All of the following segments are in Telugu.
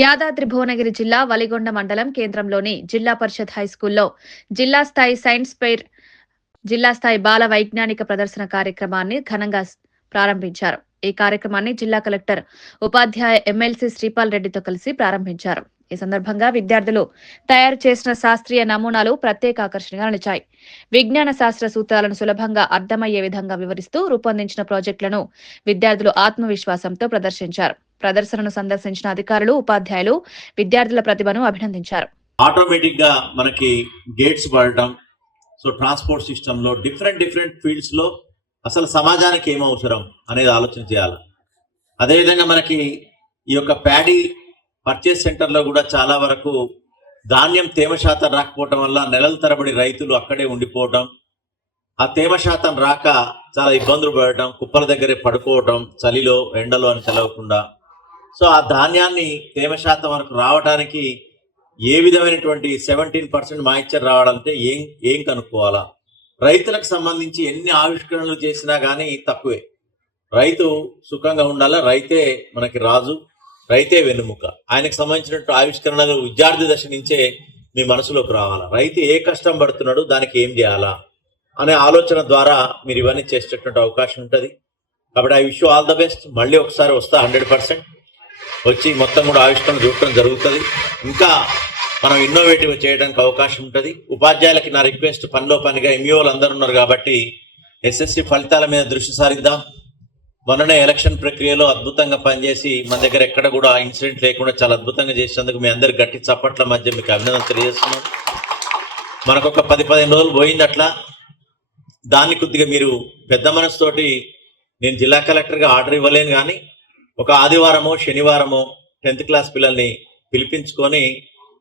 యాదాద్రి భువనగిరి జిల్లా వలిగొండ మండలం కేంద్రంలోని జిల్లా పరిషత్ హైస్కూల్లో జిల్లా స్థాయి సైన్స్ ఫెయిర్ జిల్లా స్థాయి బాల వైజ్ఞానిక ప్రదర్శన కార్యక్రమాన్ని ఘనంగా ప్రారంభించారు. ఈ కార్యక్రమాన్ని జిల్లా కలెక్టర్ ఉపాధ్యాయ ఎమ్మెల్సీ శ్రీపాల్ రెడ్డితో కలిసి ప్రారంభించారు. ఈ సందర్భంగా విద్యార్థులు తయారు చేసిన శాస్త్రీయ నమూనాలు ప్రత్యేక ఆకర్షణగా నిలిచాయి. విజ్ఞాన శాస్త్ర సూత్రాలను సులభంగా అర్థమయ్యే విధంగా వివరిస్తూ రూపొందించిన ప్రాజెక్టులను విద్యార్థులు ఆత్మవిశ్వాసంతో ప్రదర్శించారు. ప్రదర్శనను సందర్శించిన అధికారులు, ఉపాధ్యాయులు విద్యార్థుల ప్రతిభను అభినందించారు. ఆటోమేటిక్ గా మనకి గేట్స్ పడటం, సో ట్రాన్స్పోర్ట్ సిస్టమ్ లో డిఫరెంట్ ఫీల్డ్స్ లో అసలు సమాజానికి ఏం అవసరం అనేది ఆలోచన చేయాలి. అదేవిధంగా మనకి ఈ యొక్క ప్యాడీ పర్చేస్ సెంటర్లో కూడా చాలా వరకు ధాన్యం తేమ శాతం రాకపోవటం వల్ల నెలల తరబడి రైతులు అక్కడే ఉండిపోవటం, ఆ తేమ శాతం రాక చాలా ఇబ్బందులు పడటం, కుప్పల దగ్గరే పడుకోవటం, చలిలో ఎండలో అని తెలవకుండా. సో ఆ ధాన్యాన్ని తేమ శాతం వరకు రావడానికి ఏ విధమైనటువంటి 17% మాయిశ్చర్ రావాలంటే ఏం కనుక్కోవాలా? రైతులకు సంబంధించి ఎన్ని ఆవిష్కరణలు చేసినా కానీ తక్కువే. రైతు సుఖంగా ఉండాలా, రైతే మనకి రాజు, రైతే వెన్నుముక. ఆయనకు సంబంధించినట్టు ఆవిష్కరణలు విద్యార్థి దశ నుంచే మీ మనసులోకి రావాలా. రైతు ఏ కష్టం పడుతున్నాడు, దానికి ఏం చేయాలా అనే ఆలోచన ద్వారా మీరు ఇవన్నీ చేసేటటువంటి అవకాశం ఉంటుంది. కాబట్టి I wish you all the best. మళ్ళీ ఒకసారి వస్తా 100% వచ్చి మొత్తం కూడా ఆవిష్కరణ చూడటం జరుగుతుంది. ఇంకా మనం ఇన్నోవేటివ్ చేయడానికి అవకాశం ఉంటుంది. ఉపాధ్యాయులకి నా రిక్వెస్ట్, పనిలో పనిగా ఎంఈఓలు అందరు ఉన్నారు కాబట్టి ఎస్ఎస్సి ఫలితాల మీద దృష్టి సారిద్దాం. మొన్ననే ఎలక్షన్ ప్రక్రియలో అద్భుతంగా పనిచేసి మన దగ్గర ఎక్కడ కూడా ఇన్సిడెంట్ లేకుండా చాలా అద్భుతంగా చేసినందుకు మీ అందరు గట్టి చప్పట్ల మధ్య మీకు అభినందన తెలియజేస్తున్నాం. మనకు ఒక 10-15 రోజులు పోయింది అట్లా. దాన్ని కొద్దిగా మీరు పెద్ద మనసుతోటి, నేను జిల్లా కలెక్టర్గా ఆర్డర్ ఇవ్వలేను కానీ ఒక ఆదివారమో శనివారమో 10th క్లాస్ పిల్లల్ని పిలిపించుకొని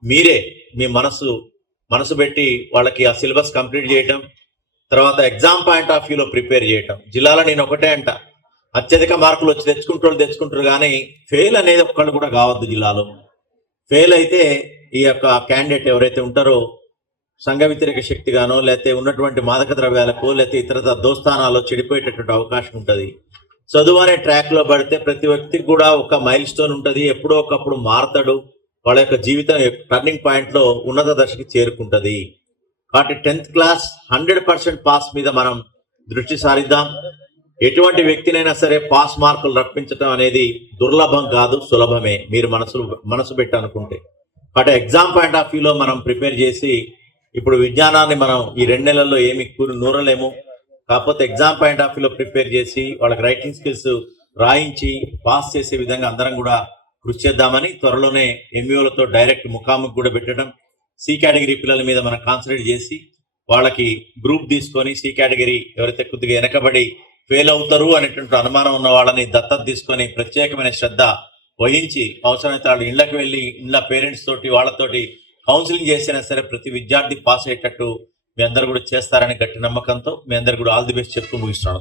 మీరే మీ మనసు పెట్టి వాళ్ళకి ఆ సిలబస్ కంప్లీట్ చేయటం, తర్వాత ఎగ్జామ్ పాయింట్ ఆఫ్ వ్యూలో ప్రిపేర్ చేయటం. జిల్లాలో నేను ఒకటే అంట, అత్యధిక మార్కులు వచ్చి తెచ్చుకుంటారు కానీ ఫెయిల్ అనేది ఒక్కళ్ళు కూడా కావద్దు. జిల్లాలో ఫెయిల్ అయితే ఈ యొక్క క్యాండిడేట్ ఎవరైతే ఉంటారో సంఘ వ్యతిరేక శక్తిగానో, లేకపోతే ఉన్నటువంటి మాదక ద్రవ్యాలకు, లేకపోతే ఇతర దోస్తానాల్లో చెడిపోయేటటువంటి అవకాశం ఉంటుంది. చదువు అనే ట్రాక్లో పడితే ప్రతి వ్యక్తికి కూడా ఒక మైల్ స్టోన్ ఉంటుంది. ఎప్పుడో ఒకప్పుడు మారతాడు, వాళ్ళ యొక్క జీవితం టర్నింగ్ పాయింట్లో ఉన్నత దశకి చేరుకుంటుంది. కాబట్టి 10th క్లాస్ 100% పాస్ మీద మనం దృష్టి సారిద్దాం. ఎటువంటి వ్యక్తినైనా సరే పాస్ మార్కులు రప్పించడం అనేది దుర్లభం కాదు, సులభమే మీరు మనసు పెట్టి అనుకుంటే. కాబట్టి ఎగ్జామ్ పాయింట్ ఆఫ్ వ్యూలో మనం ప్రిపేర్ చేసి, ఇప్పుడు విజ్ఞానాన్ని మనం ఈ 2 నెలల్లో ఏమి నూరలేము. కాకపోతే ఎగ్జామ్ పాయింట్ ఆఫ్ వ్యూలో ప్రిపేర్ చేసి వాళ్ళకి రైటింగ్ స్కిల్స్ రాయించి పాస్ చేసే విధంగా అందరం కూడా కృషి చేద్దామని త్వరలోనే ఎంఈఓలతో డైరెక్ట్ ముఖాముఖి కూడా పెట్టడం, సి కేటగిరీ పిల్లల మీద మనం కాన్సన్ట్రేట్ చేసి వాళ్ళకి గ్రూప్ తీసుకొని సి కేటగిరీ ఎవరైతే కొద్దిగా వెనకబడి ఫెయిల్ అవుతారు అనేటువంటి అనుమానం ఉన్న వాళ్ళని దత్తత తీసుకొని ప్రత్యేకమైన శ్రద్ధ వహించి అవసరమైతే వాళ్ళ ఇళ్లకు వెళ్ళి ఇళ్ళ పేరెంట్స్ తోటి వాళ్ళతోటి కౌన్సిలింగ్ చేసినా సరే ప్రతి విద్యార్థి పాస్ అయ్యేటట్టు మీ అందరు కూడా చేస్తారని గట్టి నమ్మకంతో మీ అందరు కూడా ఆల్ ది బెస్ట్ చెప్తూ ముగిస్తున్నాను.